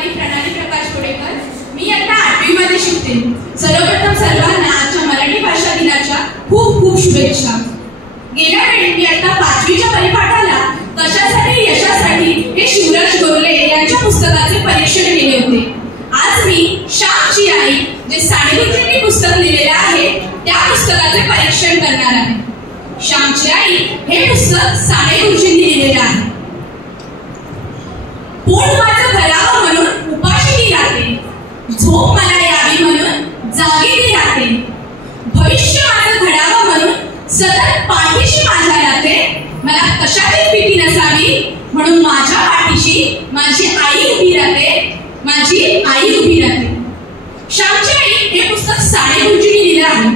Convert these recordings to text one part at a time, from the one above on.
नावाने प्रणाली प्रकाश कोडेकर. मी आता 8वी मध्ये शिकते. सर्वप्रथम सर्वांना आजच्या मराठी भाषा दिनाच्या खूप खूप शुभेच्छा. गेल्या वेळी मी आता 5वीच्या परिपाठाला कशासाठी यशासाठी हे शिवराज गोरले यांच्या पुस्तकाचे परीक्षण केले होते. आज मी श्यामची आई जे साने गुरुजींनी पुस्तक लिहिलेले आहे त्या पुस्तकाचे परीक्षण करणार आहे. श्यामची आई हे पुस्तक साने गुरुजींनी लिहिलेले आहे. पोट माझं भरावं म्हणून उपाशी ती राहते, झोप मला यावी म्हणून जागी ती राहते, भविष्य माझं घडावं म्हणून सतत पाठीशी माझ्या राहते, मला कशाचीच भीती नसावी म्हणून माझ्या पाठीशी माझी आई उभी राहते, माझी आई उभी राहते. श्यामची आई हे पुस्तक साने गुरुजींनी लिहिलं आहे.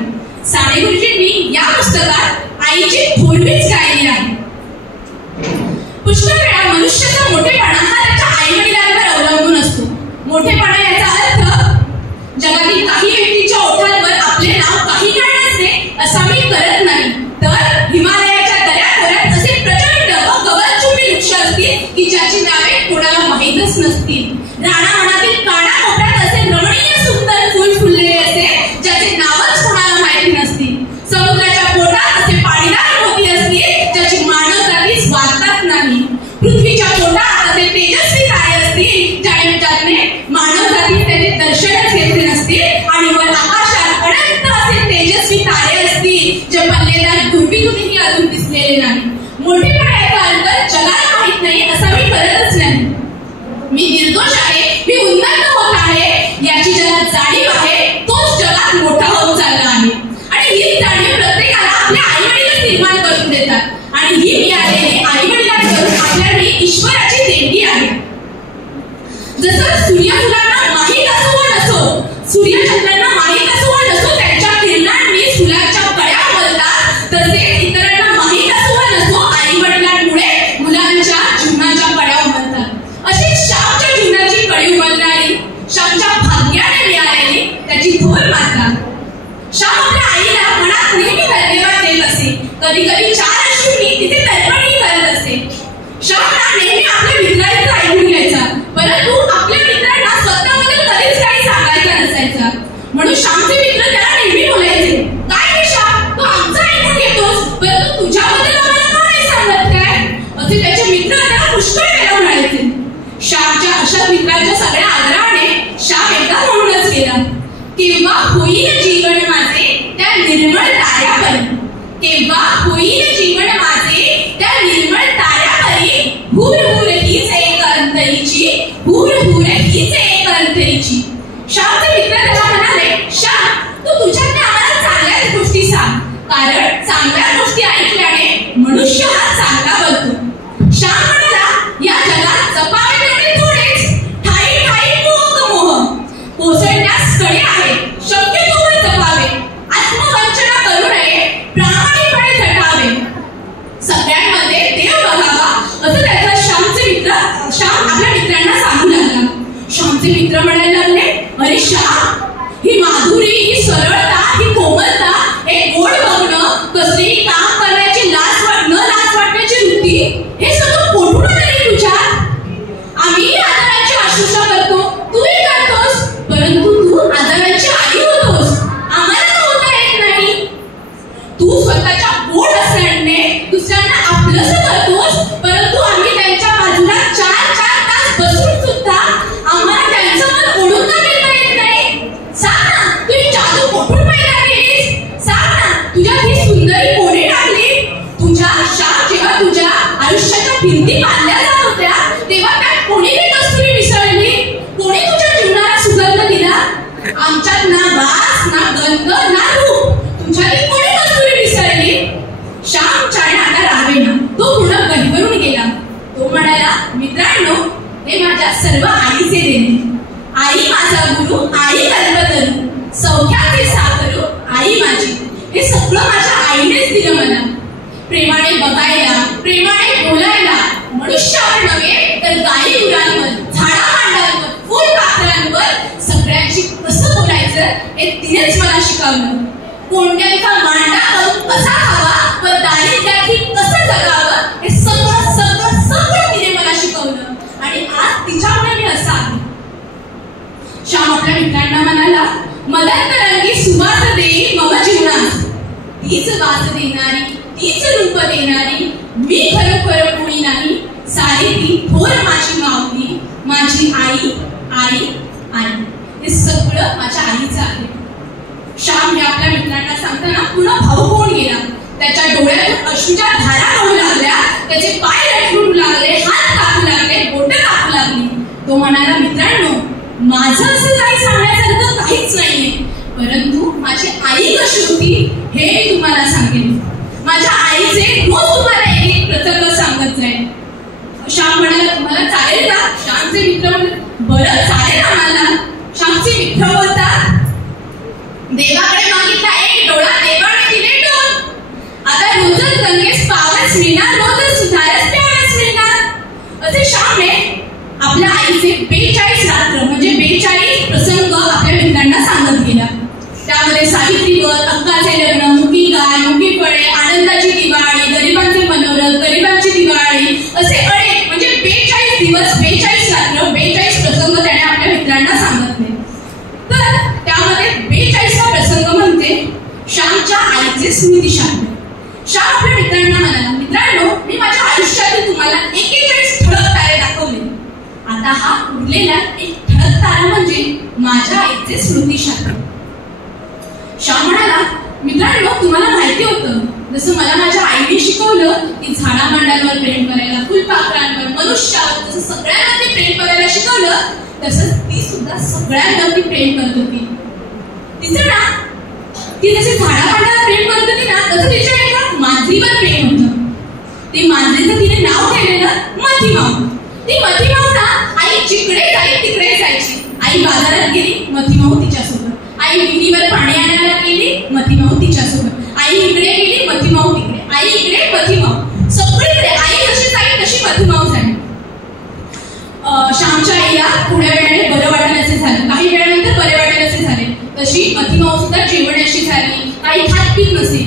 साने गुरुजींनी या पुस्तकात आईची थोरवीच गायली आहे. पुष्कळ वेळा मनुष्याचा मोठेपणा हा त्याच्या आई वडिलांवर अवलंबून असतो. मोठेपणा याचा अर्थ जगातील काही व्यक्तींच्या ओठांवर आपले नाव काही काळ नसणे असा मी करत नाही, तर हिमालयाच्या दऱ्याखोऱ्यात असे प्रचंड व गवतचुंबी वृक्ष असतील की ज्याची नावे कोणाला माहीतच नसतील. रानावनातील काना कोपऱ्यात असे रमणीय सुंदर फुल फुललेले असे ज्याचे नावच कोणाला माहिती नसतील. समुद्राच्या पोटात असे पाणीदार मोती असतील ज्याची मानवजातीच वाचतात नाही. पृथ्वीच्या पोटात असे तेजस्वी तारे असतील ज्याने मानवजातीत त्याचे दर्शनच घेतले नसतील. आणि वर आकाशात अनंत असे तेजस्वी तारे असतील जे पल्लेदार दुर्बिणीही अजून दिसलेले नाही. मोठेपणा याचा अर्थ जगाला माहित नाही असा मी करतच नाही. मी निर्दोष आहे, मी उन्नत होत आहे याची ज्याला जाणीव आहे तोच जगात मोठा होत चालला आहे. आणि ही जाणीव प्रत्येकाला आपल्या आई वडीलच निर्माण करून देतात. आणि ही मिळालेली आई वडिलांकडून आपल्याला ईश्वराची देणगी आहे. जसं सूर्यफुलांना माहीत असो वा नसो, सूर्यचंद्रांना माहीत असो वा नसो त्यांच्या किरणांनी फुलांच्या कळ्या उमलतात, तसे इतरांना माहीत असो वा नसो आई वडिलांमुळे मुलांच्या जीवनाच्या कळ्या उमलतात. अशी श्यामच्या जीवनाची कळी उमलणारी, श्यामच्या भाग्याने मिळालेली त्याची थोर माता. श्याम आपल्या आईला मनात नेहमी धन्यवाद देत असे. कधी कधी 4 अश्रूंनी तिथे तळमळही करत असे. श्याम नेहमी आपल्या मित्रांचं ऐकून घ्यायचा, परंतु आपल्या मित्रांना स्वतःबद्दल कधीच काही सांगायचं नसायचा. म्हणून श्यामचे मित्र त्याला नेहमी बोलायचे, काय रे श्याम, तू आमचं ऐकून घेतोस परंतु तुझ्याबद्दल आम्हाला का नाही सांगत काय, असे त्याचे मित्र त्याला पुष्कळ वेळा म्हणायचे. श्यामच्या अशा मित्रांच्या सगळ्या आदराने श्याम एकदा म्हणूनच गेला, केव्हा होईल जीवन माझे त्या निर्मळ ताऱ्यापरी, केव्हा होईल जीवन माझे त्या निर्मळ ताऱ्यापरी, हुर हुर हीच एक अंतरीची, हुर हुर हीच एक अंतरीची. श्यामचे मित्र त्याला म्हणाले, श्याम तू तुझ्याकडे आम्हाला चांगल्याच गोष्टी सांग, कारण चांगल्या गोष्टी ऐकल्याने मनुष्य हा चांगला बनतो. श्याम म्हणाला, या जगात जपावे तेवढे थोडेच, ठाई ठाई मोह मोह, कोसळण्यास कळे आहे, शक्य तोवर जपावे, आत्मवंचना करू नये, प्रामाणिकपणे झटावे, सगळ्यांमध्ये देव बघावा, असं त्याचा श्याम आपल्या मित्रांना सांगू लागला. श्यामचे मित्र म्हणायला लागले, अरे श्याम, ही माधुरी, ही सरळता, ही कोमलता, हे गोड बघणं, कसलेही काम करण्याची न लाज वाटण्याची वृत्ती, हे सगळं कोठून आले तुझ्यात? आम्ही आदराची आशुषा करतो, तूही करतोस, परंतु तू आदराची आई होतोस, आम्हाला का होता येत नाही? तू स्वतःच्या गोड असण्याने दुसऱ्यांना आपलंसं करतोस, परंतु आम्ही त्यांच्या बाजूला 4-4 तास बसून सुद्धा आम्हाला त्यांचं मन ओढून का घेता येत नाही? सांग ना, तू ही जादू कुठून पैदा केलीस? सांग ना, तुझ्यात ही सुंदरी कोणी टाकली? तुझ्या श्याम, जेव्हा तुझ्या आयुष्याच्या भिंती बांधल्या जात होत्या तेव्हा त्यात कोणी ही कस्तुरी मिसळली? कोणी तुझ्या जीवनाला सुगंध दिला? आमच्यात ना वास, ना गंध, ना रूप, तुझ्यात कोणी कस्तुरी मिसळली? श्यामच्याने आता राहावेना, तो पुन्हा गडबडून गेला. तो म्हणाला, मित्रांनो, हे माझ्या सर्व आईचे देणे. आई माझा गुरु, आई कल्पतरू, सौख्याचे साकरू, आई माझी, हे सगळं माझ्या आईनेच दिलं मला. प्रेमाने बघायला, प्रेमाने बोलायला, मनुष्यावर नव्हे तर गाई गुरांवर, झाडा मांडांवर, फुल पाखरांवर सगळ्यांशी कसं बोलायचं हे तिनेच मला शिकवलं. कोंड्यांचा मांडा करून कसा खावा व दारिद्र्यातही कसं जगावं हे सगळं तिने मला शिकवलं. आणि आज तिच्यामुळे मी असा आहे. आपल्या मित्रांना म्हणाला, मदंतरंगी सुवास देई मम जीवनास, तीच वास देणारी, तीच रूप देणारी, मी खरोखर कोणी नाही, सारी ती थोर माझी माऊली, माझी आई आई आई. हे सगळं माझ्या आईचं आहे. श्याम हे आपल्या मित्रांना सांगताना पुन्हा भाऊ होऊन गेला. त्याच्या डोळ्यातून अश्रूच्या धारा वाहू लागल्या, त्याचे पाय रटू लागले, हात कापू लागले, बोटं कापू लागली. तो म्हणाला, मित्रांनो, माझं असं काही सांगण्यासारखं काहीच नाहीये, परंतु माझी आई कशी होती हे मी तुम्हाला सांगेन. माझ्या आईचे रोज तुम्हाला एक एक प्रसंग सांगत जाईल. श्याम म्हणाला, तुम्हाला चालेल का? श्यामचे मित्र म्हणाले, बरं चालेल आम्हाला. श्यामचे मित्र बोलतात, देवाकडे मागितला एक डोळा, देवाने दिले दोन. आता रोजच गंगेस पावस मिळणार, रोजच सुधारस प्यावस मिळणार. असे श्यामने आपल्या आईचे 42 रात्र म्हणजे 42 प्रसंग आपल्या मित्रांना सांगत गेला. त्यामध्ये सावित्री व्रत, अक्काचे लग्न, मुकी गाय, मुकी फळे, आनंदाची दिवाळी, गरिबांचे मनोरथ, गरिबांची दिवाळी, असे अनेक म्हणजे 42 दिवस, 42 रात्र, 42 प्रसंग त्याने आपल्या मित्रांना सांगितले. तर त्यामध्ये 42वा प्रसंग म्हणजे श्यामच्या आईचे स्मृतिशास्त्र. श्याम आपल्या मित्रांना म्हणाला, मित्रांनो, मी माझ्या आयुष्यातील तुम्हाला 41 ठळक तारे दाखवले. आता हा उरलेला एक ठळक तारा म्हणजे माझ्या आईचे स्मृतिशास्त्र. श्याम म्हणाला, मित्रांनो, तुम्हाला माहिती होतं, जसं मला माझ्या आईने शिकवलं की झाडामांडांवर प्रेम करायला, फुलपाखरांवर, मनुष्यावर, जसं सगळ्यांवरती प्रेम करायला शिकवलं, तसंच ती सुद्धा सगळ्यांवरती प्रेम करत होती. तिचं ना, ती जशी झाडामांडावर प्रेम करत होती ना, तसं तिच्या एका मांजरीवर प्रेम होतं. ते मांजरीचं तिने नाव ठेवलेलं मथीमाऊ. ती मथीमाऊ ना, आई जिकडे जाईल तिकडे जायची. आई बाजारात गेली, मथीमाऊ तिच्यासोबत. आई विहिरीवर पाणी आणायला गेली, मथीमाऊ तिच्यासोबत. आई इकडे गेली, मथीमाऊ तिकडे. आई इकडे, मथीमाऊ सगळीकडे. आई जशी जाईल तशी मथीमाऊ जाईल. श्यामच्या आईला थोड्या वेळाने बरं वाटेल असे झाले, काही वेळानंतर बरे वाटेल असे झाले. तशी मथीमाऊ सुद्धा जेवण्याशी झाली, काही खात पीत नसे.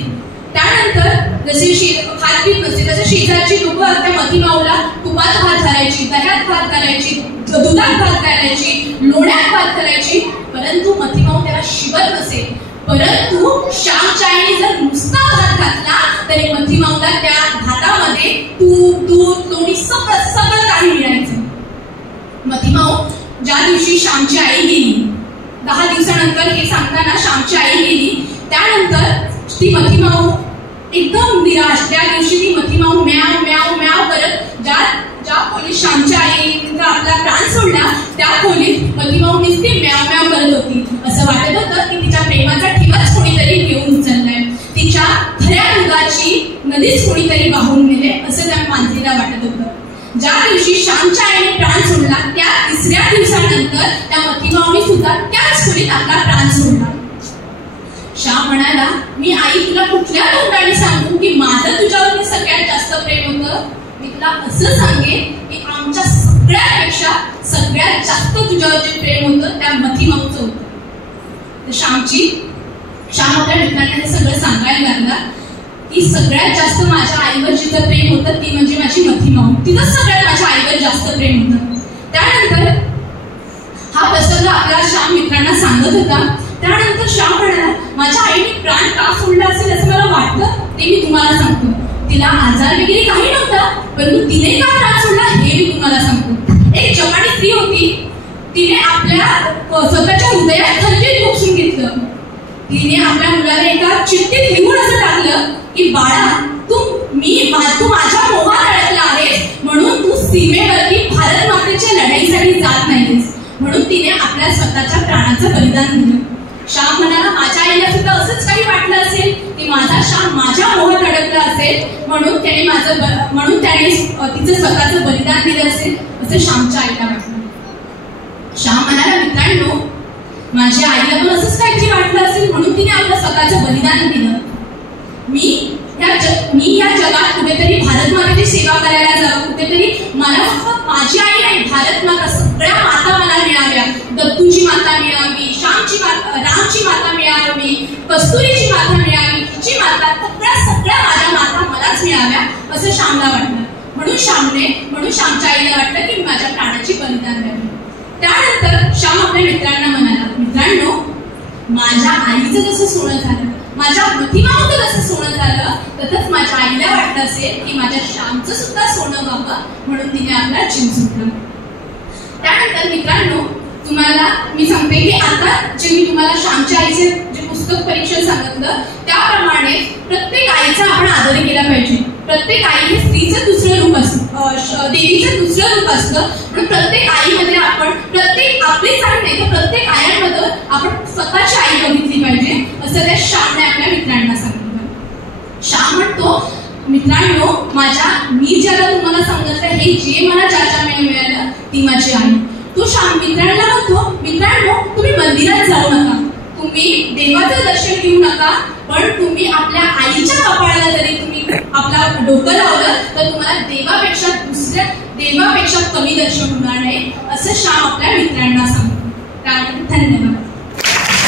त्यानंतर जसे खात पीत नसे, तसे शेजारची लोक त्या मथीमाऊला तुपात भात घालायची, दह्यात भात घालायची, दुधात भात घालायची, लोण्यात भात घालायची, परंतु मथीमाऊ त्याला शिवत नसे. परंतु श्यामच्या आईने जर नुसता भात घातला तरी मथीमाऊला त्या भातामध्ये तूप, दूध, लोणी सगळं सगळं काही मिळायचं. मथीमाऊ ज्या दिवशी श्यामची आई गेली, 10 दिवसानंतर हे सांगताना श्यामची आई गेली, त्यानंतर ती मथीमाऊ एकदम निराश. त्या दिवशी ती मथीमाऊ म्याव म्याव म्याव करत ज्या खोलीत श्यामच्या आईने आपला प्राण सोडला, त्या खोलीत मथीमाऊ नुसती म्याव म्याव करत होती. असं वाटत होतं की तिच्या प्रेमाचा ठेवाच कोणीतरी घेऊन उचललाय, तिच्या खऱ्या दुधाची नदीच कोणीतरी वाहून नेले, असं त्या मांजरीला वाटत होतं. ज्या दिवशी श्यामच्या आईने प्राण सोडला, त्या 3ऱ्या दिवसानंतर त्या मथीमाऊने सुद्धा त्याच खोलीत आपला प्राण सोडला. श्याम म्हणाला, मी आई तुला कुठल्या तोंडाने सांगू की माझं तुझ्यावरती सगळ्यात जास्त प्रेम होतं? मी तुला असं सांगेन की आमच्या सगळ्यापेक्षा सगळ्यात जास्त तुझ्यावरचे प्रेम होतं त्या मथीमाऊचं होतं. तर श्याम आपल्या मित्रांना हे सगळं सांगायला लागला की सगळ्यात जास्त माझ्या आईवर जिथं प्रेम होतं ती म्हणजे माझी मथीमाऊ. तिथं सगळ्यात माझ्या आईवर जास्त प्रेम होतं. त्यानंतर हा प्रसंग आपल्या श्याम मित्रांना सांगत होता. त्यानंतर श्याम म्हणाला, माझ्या आईने प्राण का सोडला असेल असं मला वाटतं, ते मी तुम्हाला सांगतो. तिला आजार वगैरे काही नव्हता, परंतु तिने का प्राण सोडला हे मी तुम्हाला सांगतो. एक जपानी स्त्री होती, तिने आपल्या स्वतःच्या हृदयात खंजीर खोसून घेतलं. तिने आपल्या मुलाला एका चिठ्ठीत लिहून असं टाकलं की बाळा, तू माझ्या मोहात अडकला आहेस, म्हणून तू सीमेवरती भारत मातेच्या लढाईसाठी जात नाहीस. म्हणून तिने आपल्या स्वतःच्या प्राणाचं बलिदान दिलं. श्याम म्हणाला, माझ्या आईला सुद्धा असंच काही वाटलं असेल की माझा श्याम माझ्या मोहात अडकला असेल, म्हणून त्याने तिचं स्वतःचं बलिदान दिलं असेल, असं श्यामच्या आईला वाटलं. श्याम म्हणाला, मित्रांनो, माझ्या आईला पण असंच काहीतरी वाटलं असेल, म्हणून तिने आपलं स्वतःचं बलिदान दिलं. मी या जगात कुठेतरी भारत मातेची सेवा करायला जावं, कुठेतरी मला फक्त माझी आई नाही, भारत माता सगळ्या माता मला मिळाव्या. दत्तूची माता मिळावी, रामची माता मिळावी, कस्तुरीची माता मिळावी, हिची माता, सगळ्या माझ्या माता मलाच मिळाव्या असं श्यामला वाटलं. म्हणून श्यामच्या आईला वाटलं की माझ्या प्राणाची बलिदान द्यावी. त्यानंतर श्याम आपल्या मित्रांना म्हणाला, मित्रांनो, माझ्या आईचं जसं सोनं झालं, माझ्या प्रतिमाचं जसं सोनं झालं, तसंच माझ्या आईला वाटलं असेल की माझ्या श्यामचं सुद्धा सोनं व्हावं, म्हणून तिने आपला जीव सुटला. त्यानंतर मित्रांनो, तुम्हाला मी सांगते की आता जे मी तुम्हाला श्यामच्या आईचे जे पुस्तक परीक्षण सांगितलं, त्याप्रमाणे प्रत्येक आईचा आपण आदर केला पाहिजे. प्रत्येक आई हे स्त्रीचं दुसरं रूप असतं, देवीचं दुसरं रूप असतं. म्हणून प्रत्येक आईमध्ये आपण प्रत्येक आपलीच आई नाही तर प्रत्येक आयांमध्ये आपण स्वतःची आई बघितली पाहिजे, असं त्या श्यामने आपल्या मित्रांना सांगितलं. श्याम म्हणतो, मित्रांनो, मी ज्याला तुम्हाला सांगितलं, हे जे मला ज्याच्या मिळालं ती माझी आई. तो श्याम मित्रांना म्हणतो, मित्रांनो, तुम्ही मंदिरात जाऊ नका, तुम्ही देवाचं दर्शन घेऊ नका, पण तुम्ही आपल्या आईच्या कपाळाला जरी तुम्ही आपला डोकं लावलं तर तुम्हाला देवापेक्षा कमी दर्शन होणार नाही, असं श्याम आपल्या मित्रांना